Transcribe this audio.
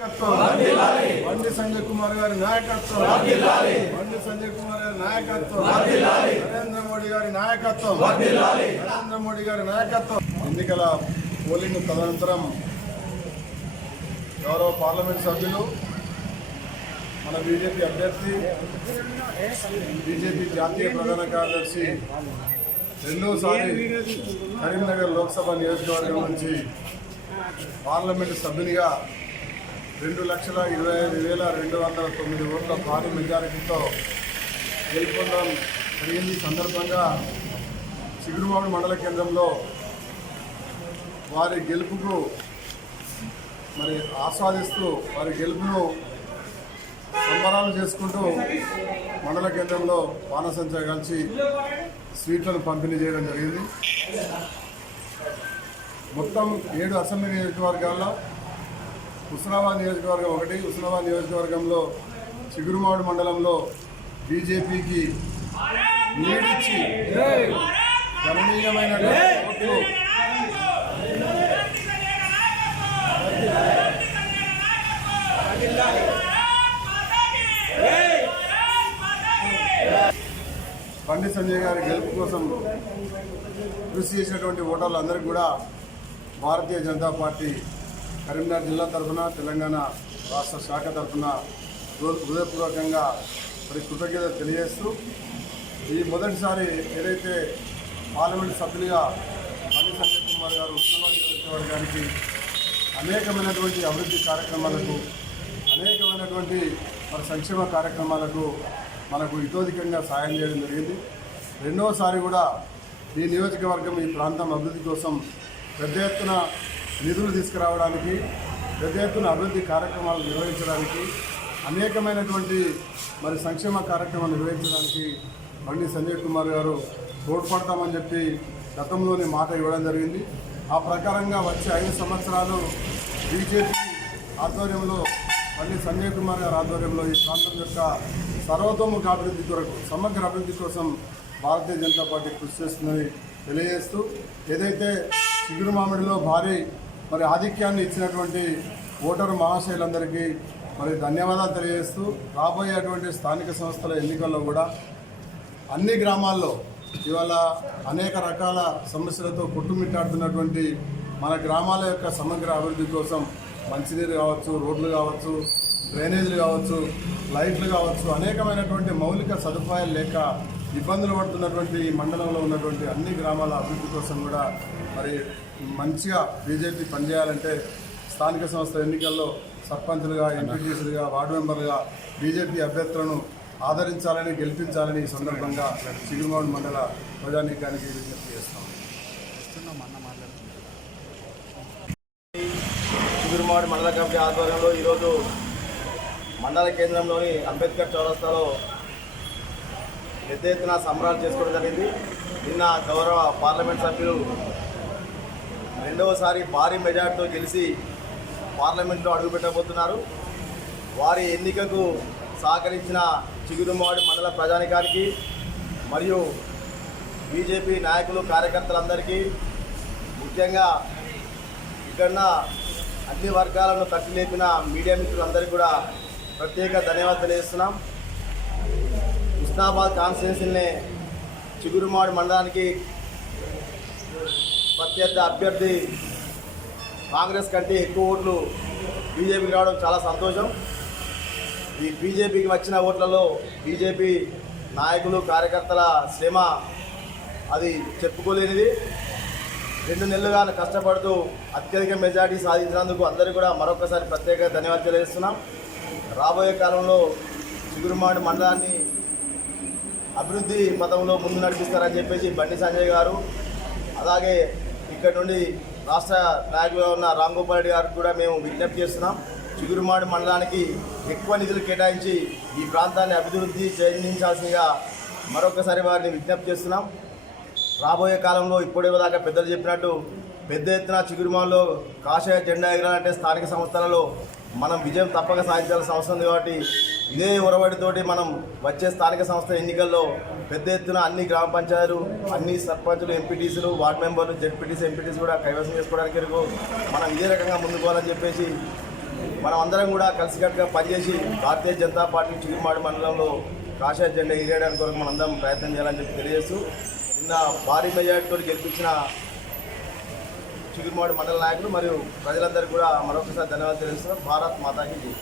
బండి సంజయ్ కుమార్ గారి నాయకత్వం, బండి సంజయ్ కుమార్ గారి నాయకత్వం, నరేంద్ర మోడీ గారి నాయకత్వం, నరేంద్ర మోడీ గారి నాయకత్వం. ఎన్నికల పోలింగ్ తదనంతరం గౌరవ పార్లమెంట్ సభ్యులు మన బీజేపీ అభ్యర్థి, బీజేపీ జాతీయ ప్రధాన కార్యదర్శి రెండోసారి కరీంనగర్ లోక్సభ నియోజకవర్గం నుంచి పార్లమెంటు సభ్యునిగా 2,25,209 ఓట్ల భారీ మెజారిటీతో గెలుపొందడం జరిగింది. సందర్భంగా చిగురుమామిడి మండల కేంద్రంలో వారి గెలుపుకు ఆస్వాదిస్తూ వారి గెలుపును సంబరాలు చేసుకుంటూ మండల కేంద్రంలో బాణసంచా కలిసి స్వీట్లను పంపిణీ చేయడం జరిగింది. మొత్తం 7 అసెంబ్లీ నియోజకవర్గాల్లో హుస్నాబాద్ నియోజకవర్గం 1, హుస్నాబాద్ నియోజకవర్గంలో చిగురుమామిడి మండలంలో బీజేపీకి లీడిచ్చి గణనీయమైన ఓట్లు బండి సంజయ్ గారి గెలుపు కోసం కృషి చేసినటువంటి ఓటర్లందరికీ కూడా భారతీయ జనతా పార్టీ కరీంనగర్ జిల్లా తరఫున, తెలంగాణ రాష్ట్ర శాఖ తరఫున హృదయపూర్వకంగా కృతజ్ఞత తెలియజేస్తూ, ఈ మొదటిసారి ఏదైతే పార్లమెంట్ సభ్యులుగా బండి సంజయ్ కుమార్ గారు హుస్నాబాద్ నియోజకవర్గానికి అనేకమైనటువంటి అభివృద్ధి కార్యక్రమాలకు, అనేకమైనటువంటి సంక్షేమ కార్యక్రమాలకు మనకు ఇతోధికంగా సాయం చేయడం జరిగింది. రెండవసారి కూడా ఈ నియోజకవర్గం, ఈ ప్రాంతం అభివృద్ధి కోసం పెద్ద ఎత్తున నిధులు తీసుకురావడానికి, పెద్ద ఎత్తున అభివృద్ధి కార్యక్రమాలు నిర్వహించడానికి, అనేకమైనటువంటి సంక్షేమ కార్యక్రమాలు నిర్వహించడానికి బండి సంజయ్ కుమార్ గారు తోడ్పడతామని చెప్పి గతంలోనే మాట ఇవ్వడం జరిగింది. ఆ ప్రకారంగా వచ్చే 5 సంవత్సరాలు బీజేపీ ఆధ్వర్యంలో, బండి సంజయ్ కుమార్ గారి ఆధ్వర్యంలో ఈ ప్రాంతం యొక్క సర్వతోముఖ అభివృద్ధి కొరకు, సమగ్ర అభివృద్ధి కోసం భారతీయ జనతా పార్టీ కృషి చేస్తుందని తెలియజేస్తూ, ఏదైతే చిగురుమామిడిలో భారీ ఆధిక్యాన్ని ఇచ్చినటువంటి ఓటరు మహాశయులందరికీ ధన్యవాదాలు తెలియజేస్తూ, రాబోయేటువంటి స్థానిక సంస్థల ఎన్నికల్లో కూడా అన్ని గ్రామాల్లో ఇవాళ అనేక రకాల సమస్యలతో కొట్టుమిట్టాడుతున్నటువంటి మన గ్రామాల యొక్క సమగ్ర అభివృద్ధి కోసం మంచినీరు కావచ్చు, రోడ్లు కావచ్చు, డ్రైనేజీలు కావచ్చు, లైట్లు కావచ్చు, అనేకమైనటువంటి మౌలిక సదుపాయాలు లేక ఇబ్బందులు పడుతున్నటువంటి ఈ మండలంలో ఉన్నటువంటి అన్ని గ్రామాల అభివృద్ధి కోసం కూడా మంచిగా బీజేపీ పనిచేయాలంటే స్థానిక సంస్థ ఎన్నికల్లో సర్పంచులుగా, ఎంపీటీసీలుగా, వార్డు మెంబర్లుగా బీజేపీ అభ్యర్థులను ఆదరించాలని, గెలిపించాలని ఈ సందర్భంగా చిగురుమామిడి మండల ప్రజానీకానికి విజ్ఞప్తి చేస్తాం. చిగురుమామిడి మండల కమిటీ ఆధ్వర్యంలో ఈరోజు మండల కేంద్రంలోని అంబేద్కర్ చౌరస్తాలో పెద్ద ఎత్తున సంబరాలు చేసుకోవడం జరిగింది. నిన్న గౌరవ పార్లమెంట్ సభ్యులు రెండవసారి భారీ మెజార్టీతో గెలిచి పార్లమెంట్లో అడుగుపెట్టబోతున్నారు. వారి ఎన్నికకు సహకరించిన చిగురుమామిడి మండల ప్రజానికానికి మరియు బీజేపీ నాయకులు, కార్యకర్తలందరికీ, ముఖ్యంగా ఇక్కడ అన్ని వర్గాలను తట్టి లేపిన మీడియా మిత్రులందరికీ కూడా ప్రత్యేక ధన్యవాదాలు తెలియజేస్తున్నాం. హుస్నాబాద్ కాన్స్టిట్యున్సీనే చిగురుమామిడి మండలానికి ప్రత్యర్థి అభ్యర్థి కాంగ్రెస్ కంటే ఎక్కువ ఓట్లు బీజేపీకి రావడం చాలా సంతోషం. ఈ బీజేపీకి వచ్చిన ఓట్లలో బీజేపీ నాయకులు, కార్యకర్తల శ్రమ అది చెప్పుకోలేనిది. 2 నెలలుగా కష్టపడుతూ అత్యధిక మెజార్టీ సాధించినందుకు అందరికీ కూడా మరొకసారి ప్రత్యేక ధన్యవాదాలు తెలియజేస్తున్నాం. రాబోయే కాలంలో చిగురుమామిడి మండలాన్ని అభివృద్ధి పథంలో ముందు నడిపిస్తారని చెప్పేసి బండి సంజయ్ గారు, అలాగే ఇక్కడ నుండి రాష్ట్ర నాయకులుగా ఉన్న రామ్ గోపాల్ రెడ్డి గారికి కూడా మేము విజ్ఞప్తి చేస్తున్నాం. చిగురుమామిడి మండలానికి ఎక్కువ నిధులు కేటాయించి ఈ ప్రాంతాన్ని అభివృద్ధి చెందించాల్సిందిగా మరొకసారి వారిని విజ్ఞప్తి చేస్తున్నాం. రాబోయే కాలంలో ఇప్పటిదాకా పెద్దలు చెప్పినట్టు పెద్ద ఎత్తున చిగురుమామిడిలో కాషాయ జెండా ఎగరాలంటే స్థానిక సంస్థలలో మనం విజయం తప్పక సాధించాల్సిన అవసరం ఉంది. కాబట్టి ఇదే ఒరవడితోటి మనం వచ్చే స్థానిక సంస్థ ఎన్నికల్లో పెద్ద ఎత్తున అన్ని గ్రామ పంచాయతీలు, అన్ని సర్పంచులు, ఎంపీటీసీలు, వార్డు మెంబర్లు, జెడ్పీటీసీ, ఎంపీటీసీ కూడా కైవసం చేసుకోవడానికి మనం ఇదే రకంగా ముందుకోవాలని చెప్పేసి మనం అందరం కూడా కలిసికట్టుగా పనిచేసి భారతీయ జనతా పార్టీ చిగురుమాడి మండలంలో కాషాయ జెండా ఎగిరేయడానికి కొరకు మనందరం ప్రయత్నం చేయాలని చెప్పి తెలియజేస్తూ నిన్న భారీ మెజార్టీతో గెలిపించిన చిగురుమాడి మండల నాయకులు మరియు ప్రజలందరికీ కూడా మరొకసారి ధన్యవాదాలు తెలుస్తున్నాం. భారత్ మాతాకి జై.